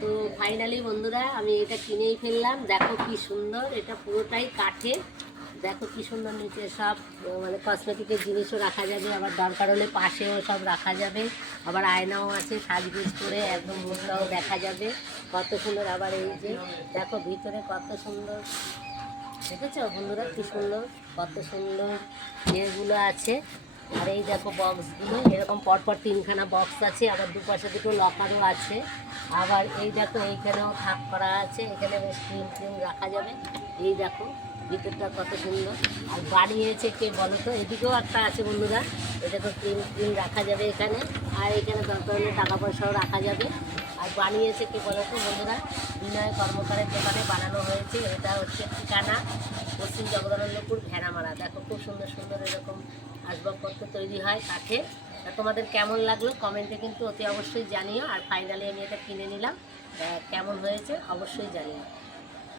তো ফাইনালি বন্ধুরা আমি এটা কিনেই ফেললাম। দেখো কি সুন্দর, এটা পুরোটাই কাঠের। দেখো কি সুন্দর, নিচে সব মানে কসমেটিকের জিনিসও রাখা যাবে, আবার দরকার হলে পাশেও সব রাখা যাবে। আবার আয়নাও আছে, সাজগোজ করে একদম মুখটাও দেখা যাবে কত সুন্দর। আবার এই যে দেখো ভিতরে কত সুন্দর, দেখেছো বন্ধুরা কি সুন্দর, কত সুন্দর ইয়েগুলো আছে। আর এই দেখো বক্সগুলো, এরকম পরপর তিনখানা বক্স আছে, আবার দুপাশে দুটো লকারও আছে। আবার এই দেখো এইখানেও থাক করা আছে, এখানে বেশ ক্রিম ক্রিম রাখা যাবে। এই দেখো ভিতরটা কত সুন্দর। আর বানিয়েছে কে বলো তো, এদিকেও একটা আছে বন্ধুরা, এই দেখো ক্রিম ক্রিম রাখা যাবে এখানে। আর এখানে দরকার হলে টাকা পয়সাও রাখা যাবে। আর বানিয়েছে কে বলো তো বন্ধুরা, বিনয় কর্মকারের দোকানে বানানো হয়েছে। এটা হচ্ছে ঠিকানা পশ্চিম জগদানন্দপুর ভেড়ামারা। দেখো খুব সুন্দর সুন্দর এরকম আসবাবপত্র তৈরি হয় কাঠের। তা তোমাদের কেমন লাগলো কমেন্টে কিন্তু অতি অবশ্যই জানিও। আর ফাইনালি আমি এটা কিনে নিলাম, কেমন হয়েছে অবশ্যই জানিও।